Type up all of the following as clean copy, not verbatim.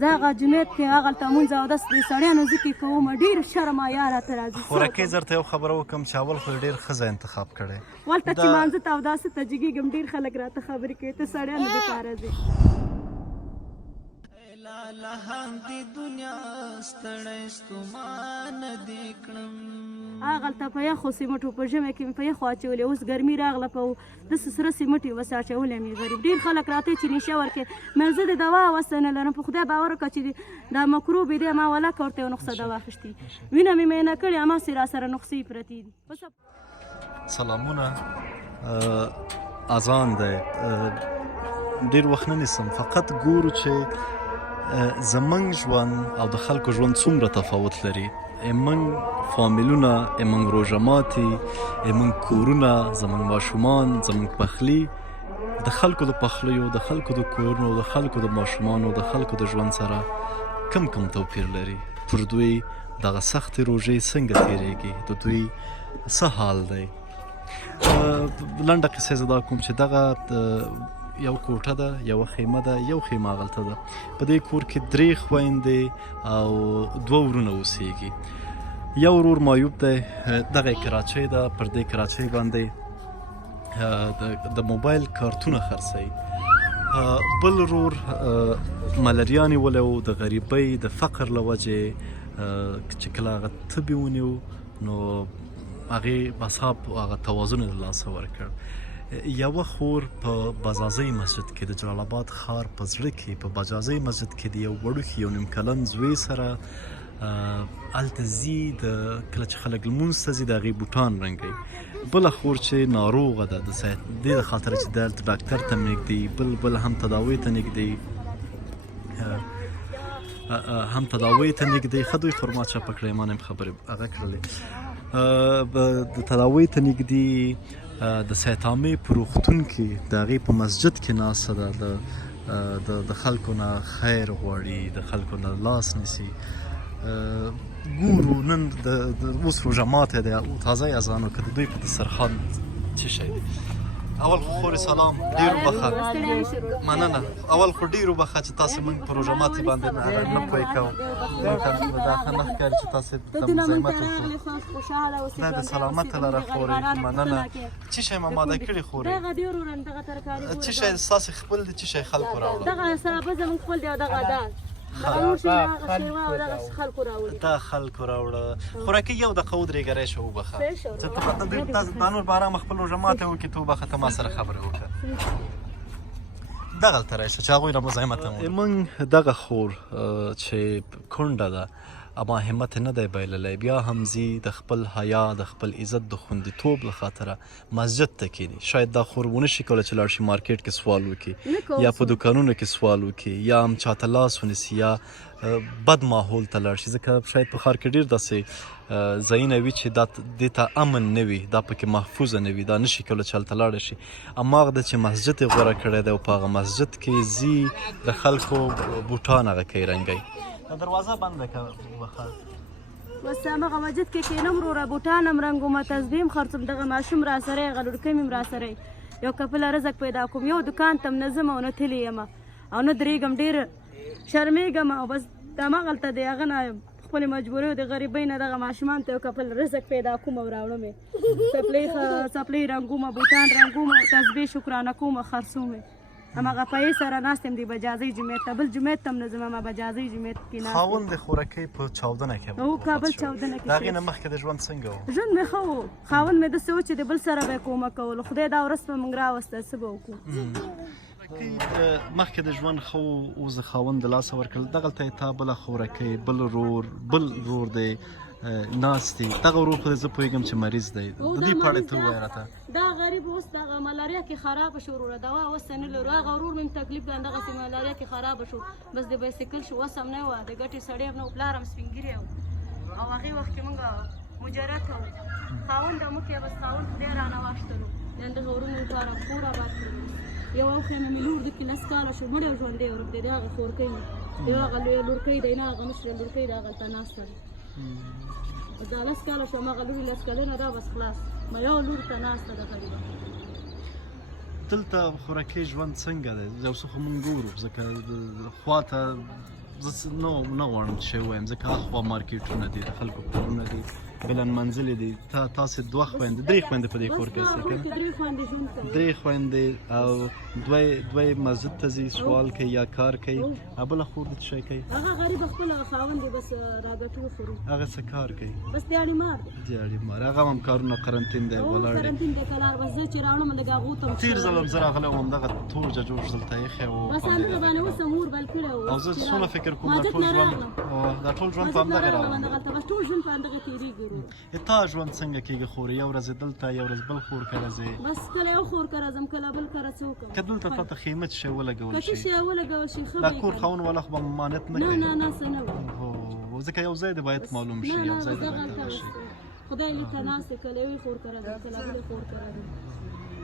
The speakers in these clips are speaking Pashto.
زه هغه جومات کې هغلته مونځ اودس د سړیانو ذکر کوم ډېر شرم حیا راته راځي. خورکۍ زه درته یو خبره وکړم چې اول خو یې ډېر ښه ځای انتخاب کړی. ولته چې مانځه ته اوداسه ته جګېږم ډېر خلک راته خبرې کوي ته سړیانو دپاره ځې. هغلته په یخو سیمټو په ژمي کې مې په یخو اچولې اوس ګرمي راغله په داسې سره سیمټ یې اوس اچولی مې غریب ډېر خلک راته چې نشه ورکړې مې زه د دوا وسه نه لرم په خدای باور وکړه چې دا مکروب دی ما ولاکه ورته یو نسخه دوا اخیستې وینه مې میینه کړې هماسې راسره نسخې پرتې دي. سلامونه اذان دی ډېر وخت نه نیسم فقط ګورو چې زمونږ ژوند او د خلکو ژوند څومره تفاوت لري. زمونږ فامیلونه زمونږ روژه ماتي زمونږ کورونه زمونږ ماشومان زمونږ پخلي د خلکو د پخلیو د خلکو د کورونو د خلکو د ماشومانو د خلکو د ژوند سره کم توپیر لري. پر دوی دغه سختې روژې څنګه تیریږي د دوی څه حال دی. لنډه قصه زه دا کوم چې دغه یو کوټه ده یوه خیمه ده یو خیمه هغلته ده په دې کور کې 3 خویندې او 2 ورونه اوسیږي. یو ورور معیوب دی دغه کراچۍ ده پر دې کراچۍ باندې د موبایل کارتونه خرڅوي. بل ورور ملریا نیولی و د غریبۍ د فقر له وجې چې کله هغه تبې ونیو نو هغې اصحاب هغه توازن یې له لاسه ورکړ. یوه خور په بازازۍ مسجد کې د جلال آباد ښار په زړه کې په بازازۍ مسجد کې د یو وړوکي یو نیم کلن زوی سره هلته ځي کله چې خلک لمونځ ته ځي د هغې بوټان رنګوي. بله خور چې ناروغه ده د دې د خاطره چې دلته ډاکټر ته نږدې بل هم تداوۍ ته نږدې ښه دوی خرما چپه کړی ما نه یم خبرې هغه کړلې د تداوۍ ته نږدې د سید عامې په روغتون کې د هغې په مسجد کې ناسته ده د خلکو نه خیر غواړي د خلکو نه لاس نیسي. ګورو نن اوس روژه ماتی دی تازه یې اذان وکړه د دوی په دسترخوان څه شی دی. اول خو خورې سلام ډېر وبخه مننه اول خو ډېر وبخه چې تاسې موږ په روژه ماتي باندې نه پوه کوو دا ښه نه ښکاري چې تاسې زحمت وکړو. خدای دې سلامته لره خورې مننه. څه شی مو ماده کړي خورې څه شی ستاسې خپل دی څه شی خلکو راوړه دغه سابه زموږ خپل دی او دغه دال دا خلکو راوړه. خوراکي یو دقیقه ودرېږه شه وبخه دا نور به ارامه خپل روژه ماتی وکړي ته وبخه ته ما سره خبرې وکړه دغلته راشه چې هغوی نه مزاحمت هم موږ دغه خور چې کونډه ده اما همت نه دی بایللی بیا هم ځي د خپل حیا د خپل عزت د خوندیتوب له خاطره مسجد ته کښېني. شاید دا خور ونه شي کولی چې لاړ شي مارکیټ کې سوال وکړي یا په دوکانونو کې سوال وکړي یا هم چاته لاس ونیسي یا بد ماحول ته لاړ شي ځکه شاید په ښار کې ډېر داسې ځایونه وي چې دې ته امن نه وي دا پکې محفوظه نه وي دا نه شي کولی چې هلته لاړه شي. هماغه ده چې مسجد یې غوره کړی دی او په هغه مسجد کې ځي د خلکو بوټان هغه کوي رنګوي. دروازه بنده که وخت بس هماغه مسجد کې کښېنم وروره بوټان هم رنګومه تسبیح هم خرڅوم دغه ماشوم راسره یې هغه لوړکۍ مې هم راسره یو کپله رزق پیدا کوم یو دوکان ته هم نه ځم او نه تللی یم او نه درېږم ډېر شرمېږم او بس هماغلته د هغه نه خپلې مجبورۍ او د غریبۍ نه دغه ماشومانو ته یو کپل رزق پیدا کوم او راوړم یې څپلۍ رنګومه بوټان رنګومه تسبیح شکرانه کومه خرڅوم یې هماغه پیسې سره ناست یم د بجازۍ جومات ته بل جومات ته هم نه ځم همه بجازۍ جومات کې ناست خاوند د خورکۍ په چاودنه کې او کابل چاودنه کې د هغې نه مخکې د ژوند څنګه و ژوند مې ښه و خاوند مې داسې و چې د بل سره به یې کومک کولو خدای دا ورځ به موږ راوسته څه به وکړو. مخکې د ژوند ښه و اوس د خاوند د لاسه ورکړل دغلته یې تا بله خورکۍ بل ورور دی ناست دی دغه ورور خو زه پوهېږم چې مریض دی د دې په اړه ته ووایه راته. دا غریب اوس دغه ملاریا کې خرابه شو وروره دوا اوس نه لرو هغه ورور مې تکلیف دی همدغسې ملاریا کې خرابه شو بس د بایسکل شو اوس هم نه وه د ګټې سړی هم نه و پلار هم سپین ږیری و او هغې وخت کې مونږ مجرد وو خاوند هم وکړې بس خاوند خدای رانه واخیستلو همدغه ورونو لپاره کور آباد کړلو یو خیمه مې لور د کې 10 کاله شو مړی او ژوندی ورک دی هغه خورکۍ یو هغه لویه لورکۍ دی نه هغه مشره لورکۍ ده هغلته ناسته دا 10 کاله شو هماغه لورې 10 کلنه ده بس خلاص ما یو لور ته ناسته ده غریبه. دلته خورکۍ ژوند څنګه دی یو څه خو موږ ګورو ځکه خواته زه نه غواړم چې ووایم ځکه هاخوا مارکیټونه دي د خلکو کورونه دي بلند منزلې دي تاسې دوه خویندې درې خویندې په دې کور کې هستئ که نه درې خویندې او دوی مسجد ته ځي سوال کوي یا کار کوي او بله خور دې څه شی کوي هغه غریب خپل خاوند دی بس راګټو خوري هغه څه کار کوي بس دیاړي مار دی دیاړي مار هغه هم کارونه قرنطین دی ولاړ قرنطین دی کلار بس زه چې راوړم لږ هغو ته تېر ځل هم زه راغلی وم همدغه تور ججوش دلته ایښی و بس همدغه باندې اوس هم اور بل کړی و او زه څونه فکر کوم دا ټول ژوند په همدغې راغلم بس ټول ژوند په همدغه تېرېږي تا ژوند څنګه کېږي خورې یو ورځ دلته یو ورځ بل خور کره ځې بس کله یو خور کره ځم کله بل کره څه وکړم که دلته تا ته خیمه څه شی ولګول که څه شی ولګول شي ښه دا کور خاوند والا خو به ممانعت نه کوي نه څه نه وایي ځکه یو ځای دی باید معلوم شي یو ځای دی باید معلوم شي خدای لیکه ناست دی کله یوې خور کره ځم کله بلې خور کره ځم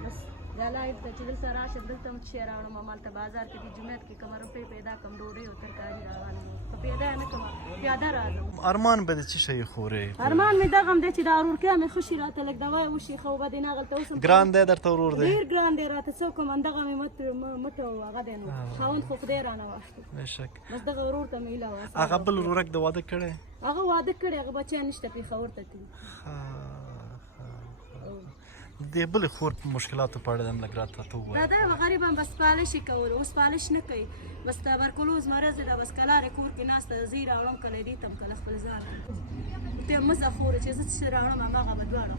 بس دا لایف ته چې دلته راشه دلته هم شی راوړم همالته بازار کې دي جومات کې کومه روپۍ پیدا کړم ډوډۍ او ترکاري راوړم په پیدا نه کوم پیاده راځم ارمان به دې څه شی خورې ارمان مې دغه هم دی چې دا ورورکیا مې ښه شي راته لږ دوا وشي ښه به دې نه هغلته اوس ګران دی درته ورور دی ډېر ګران دی راته څه وکړم همدغه مې مټه و هغه دی نو خاوند خو خدای رانه واخلي بېشک بس دغه ورور ته مې هیله وه هغه بل ورورک د واده کړی هغه واده کړی هغه بچیان نشته پېښور ته تلي د بلې خور په مشکلاتو په اړه هم لږ راته ته ووایه دا یو غریب هم بس پالش یې کول اوس پالش نه کوي بس تبرکلوز مرض دی دا بس کلارې کور کې ناسته زه یې راوړم کله یې دیتم کله خپل ځان ته مزه خوره چې زه څه راوړم هماغه به دواړه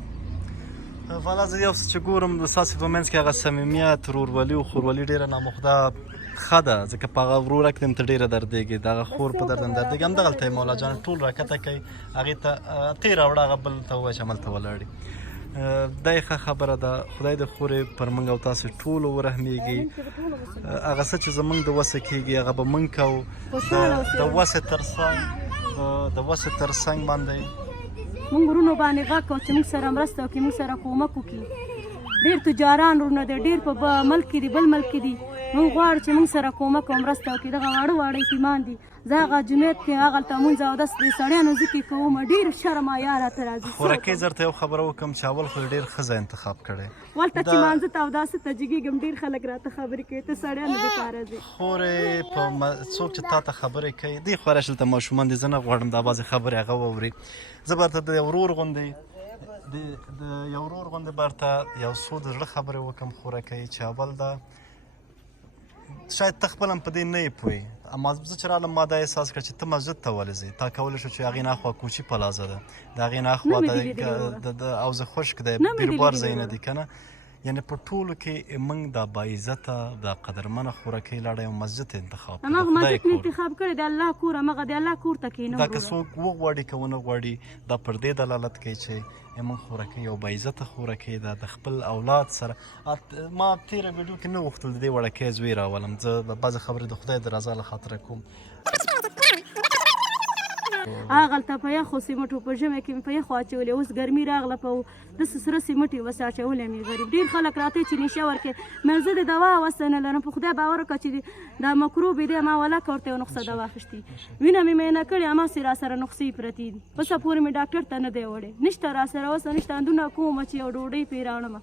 والا زه یو څه چې ګورم د ستاسې په منځ کې هغه صمیمیت ورورولي او خورولي ډېره نامخده ښه ده ځکه په هغه ورورک دې هم ته ډېره دردېږي د هغه خور په درد هم دردېږي همدغلته یې مولا جان ټول راکته کوي هغې ته تې راوړه هغه بل ته ووایه چې هملته ولاړي دا یې ښه خبره ده خدای دې خورې پر موږ او تاسې ټولو ورحمېږي هغه څه چې زموږ د وسه کېږي هغه به موږ کوو د وسې تر څنګ باندې موږ ورونو باندې غږ کوو چې موږ سره مرسته وکړي موږ سره کومک وکړي ډېر تجاران ورونه دی ډېر په ملک کې دي بل ملک کې دي موږ غواړو چې موږ سره کومک او مرسته وکړي دغه واړه یتیمان دي زه هغه جومات کې هغلته مونځ اودس د سړیانو ذکر کوم ډېر شرم حیا راته راځي خورکۍ زه درته یو خبره وکړم چې اول خو ډېر ښه ځای انتخاب کړی ولته چې مانځه ته اوداسه ته جګېږم ډېر خلک راته خبرې کوي ته سړیانو بېکاره ځې خورې په څوک چې تا ته خبرې کوي دې خوا راشه دلته ماشومان دي زه نه غواړم دا بعضې خبرې هغه واوري زه به درته د یو ورور غوندې به درته یو څو د زړه خبرې وکړم خورکۍ چې اول ده شاید ته خپل هم په دې نه یې پوهې اما زه چې رالم ما دا احساس کړه چې ته مسجد ته ولې ځې تا کولی شو چې هغې نه اخوا کوچي پلازه ده د هغې نه اخوا د اوزه خشک دی بیروبار ځایونه دي که نه یعنې په ټولو کې موږ دا باعزته دا قدرمنه خورکۍ لاړه یو مسجد انتخاب کړو هماغه مسجد مې انتخاب کړی د الله کور هماغه د الله کور ته کښېنم دا که څوک وغواړي که ونه غواړي دا پر دې دلالت کوي چې موږ خورکۍ یو باعزته خورکۍ ده د خپل اولاد سره ما تېره ویډیو کې نه غوښتل د دې وړکۍ زوی راولم زه بعضې خبرې د خدای د رضا له خاطره کوم هغلته په یخو سیمټو په ژمي کې مې په یخو اچولې اوس ګرمي راغله په داسې سره سیمټې اوس اچولی مې غریب ډېر خلک راته چې نشه ورکړې مې زه د دوا وسه نه لرم په خدای باور وکړه چې دا مکروب دی ما ولاکه ورته یو نسخه دوا اخیستې وینه مې معاینه کړې هماسې راسره نسخې پرتې دي اوسه پورې مې ډاکټر ته نه دی وړی نشته راسره اوسه نشته اندونه کوم چې یو ډوډۍ پرې راوړم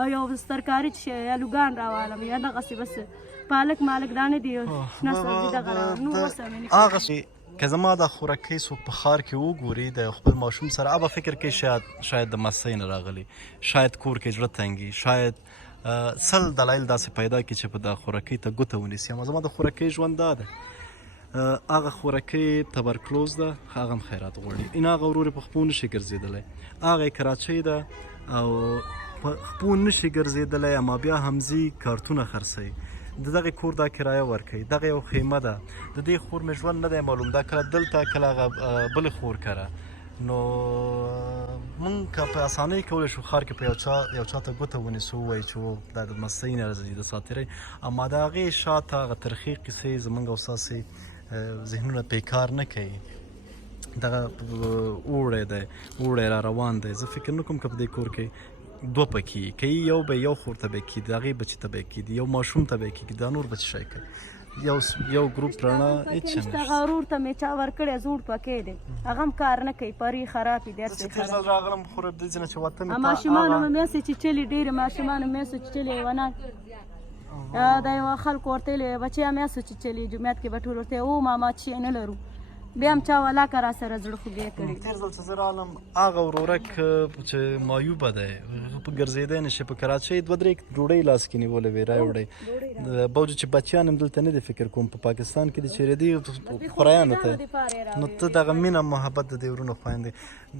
او یو ترکاري چې الوګان راوالم یا دغسې بس پالک مالک دانې دي شنه سبزي دغه راوړم نو اوسه مې که زما دا خورکۍ څوک په ښار کې وګوري د خپل ماشوم سره هغه فکر کوي شاید د مسۍ نه راغلی شاید کور کې زړه تنګي شاید سل دلایل داسې پیدا کړي چې په دا خورکۍ ته ګوته ونیسي اما زما د خورکۍ ژوند دا ده هغه خورکۍ تبرکلوز ده هغه هم خیرات غواړي این هغه ورور په خپو نشي ګرځېدلی هغه کراچۍ ده او په خپو نشي ګرځېدلی اما بیا هم ځي کارتونه خرڅوي د دغې کور دا کرایه ورکوي دغه یو خیمه ده د دې خور مې ژوند نه دی معلوم دا کله دلته کله هغه بلې خور کره نو موږ که په اسانۍ کولی شو ښار کې په یو چا ته ګوته ونیسو ووایو چې دا د مسۍ نه راځي د ساتیرۍ اما د هغې شاته هغه ترخې قصې زموږ او ستاسې ذهنونه پیکار نه کوي دغه اوړی دی اوړی را روان دی زه فکر نه کوم که په دې کور کې دوه پکې که یو به یو خور ته به کېږي د هغې بچي ته به کېږي یو ماشوم ته به کېږي دا نور به څه شی کوي یو ګروپ رڼا هېڅ شی نشته هغه ورور ته مې چا ورکړی زوړ پکې دی هغه هم کار نه کوي پرې خراب دي زه چې تېر ځل راغلم خو د دې نه چې وطن ماشومانو مې میسې چې چلي ډېرې ماشومانو میسې چې چلي ونه د یو خلکو ورته ویلې بچی همې سوچ چلی جمعیت کې به ټول ورته او ماما چې نه لرو بیا هم چا ولاکه را سره زړه خوږی کړي تېر ځل چې زه رالم هغه ورورک چې معیوبه دی په ګرځېدی نه شي په کراچۍ 2-3 ډوډۍ لاس کې نیولې وې راوړی باوجود چې بچیان هم دلته نه دي فکر کوم په پاکستان کې دي چېرې دي خورایانو ته نو ته دغه مینه محبت د دې ورونو خویندې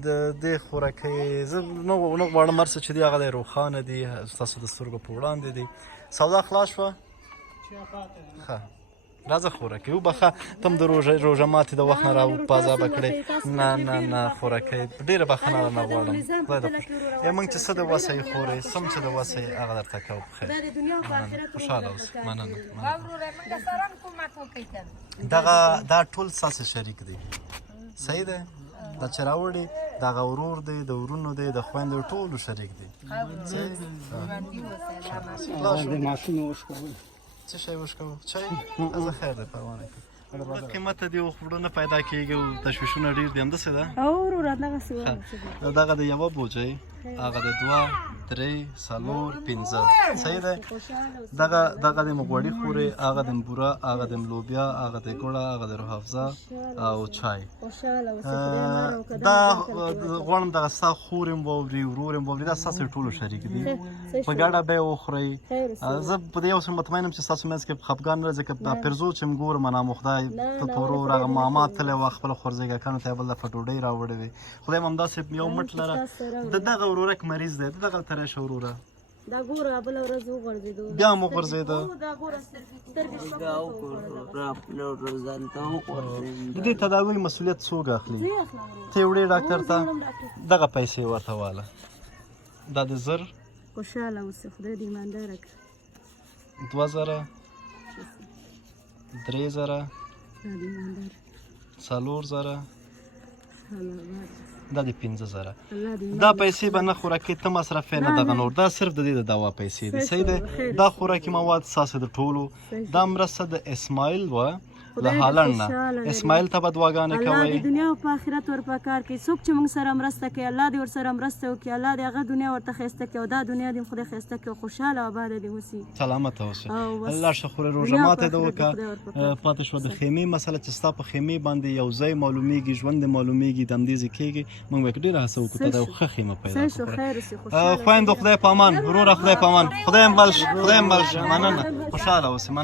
د دې خوراکۍ زه نه غواړم هر څه چې دي هغه دی روښانه دي ستاسو د سترګو په وړاندې دي سودا خلاص شوه ښه راځه خوراکۍ وبخه ته هم د روژه ماتې د وخت نه راپازه به کړې نه خوراکۍ ډېره بخښنه نه غواړم خدای دې خوښ موږ چې څه د وسه یې خورئ څه چې د وسه یې هغه درته کوو بخیر خوشحاله اوسئ مننه دا ټول ستاسې شریک دی صحیح دی دا چې راوړي دغه ورور دی د ورونو دی د خویندو ټولو شریک دی څه شی وشکوو چای زه خیر دی پروانه کې قیمته دي خو نه پیدا کېږي او تشویشونه ډېر دي همداسې ده او وروره دغسې وایه دغه د یوه بوجۍ هغه د 2 3 4 5 صحیح دی دغه د غوړي خورې هغه د بوره هغه د لوبیا هغه د ګوړه هغه د روح افزا او چای دا غواړم دغه ستا خور هم واوري ورور هم واوري دا ستاسو ټولو شریک دي په ګډه به یې وخورئ زه په دې یو څه مطمئن یم چې ستاسو منځ کې خفګان نه راځي که پرزو چې م ګورم نام خدای ته په ورور هغه ماما تللی وه خپله خورزېږاکانو ته یې بل دفعه ډوډۍ راوړې وې خدای م همداسې یو مټ لره د دغه ورورک مریض دی د دغه ته راشه وروره دا ګوره بله ورځ وغورځېدو بیا هم وغورځېده د دې تداوۍ مسؤلیت څوک اخلي ته یې وړې ډاکټر ته دغه پیسې ورته واله دا د زر خوشحاله اوسه خدای دې ایمانداره کړه 2000 3000 4000 دا د 15000 دا پیسې به نه خوراکي ته مصرف نه دغه نور دا صرف د دې د دوا پیسې دي صحیح دی دا خوراکي مواد ستاسو د ټولو دا مرسته د اسماعیل وه د هالنډ نه اسماعیل ته به دعاګانې کوئ الله د دنیا او په آخرت ور په کار کوي څوک چې موږ سره مرسته کوي الله دې ورسره مرسته وکړي الله دې هغه دنیا ورته ښایسته کړي او دا دنیا دې خدای ښایسته کړي او خوشحاله آباده دې اوسي سلامته اوسه الله ښه خوره روژه ماته ده وکړه پاتې شوه د خیمې مسله چې ستا په خیمې باندې یو ځای معلومیږي ژوند دې معلومیږي د همدې ځای کېږي موږ به ډېره هڅه وکړو ته د ښه خیمه پیدا کړو خویندو خدای په امان وروره خدای په امان خدای هم بل شه مننه خوشحاله اوسې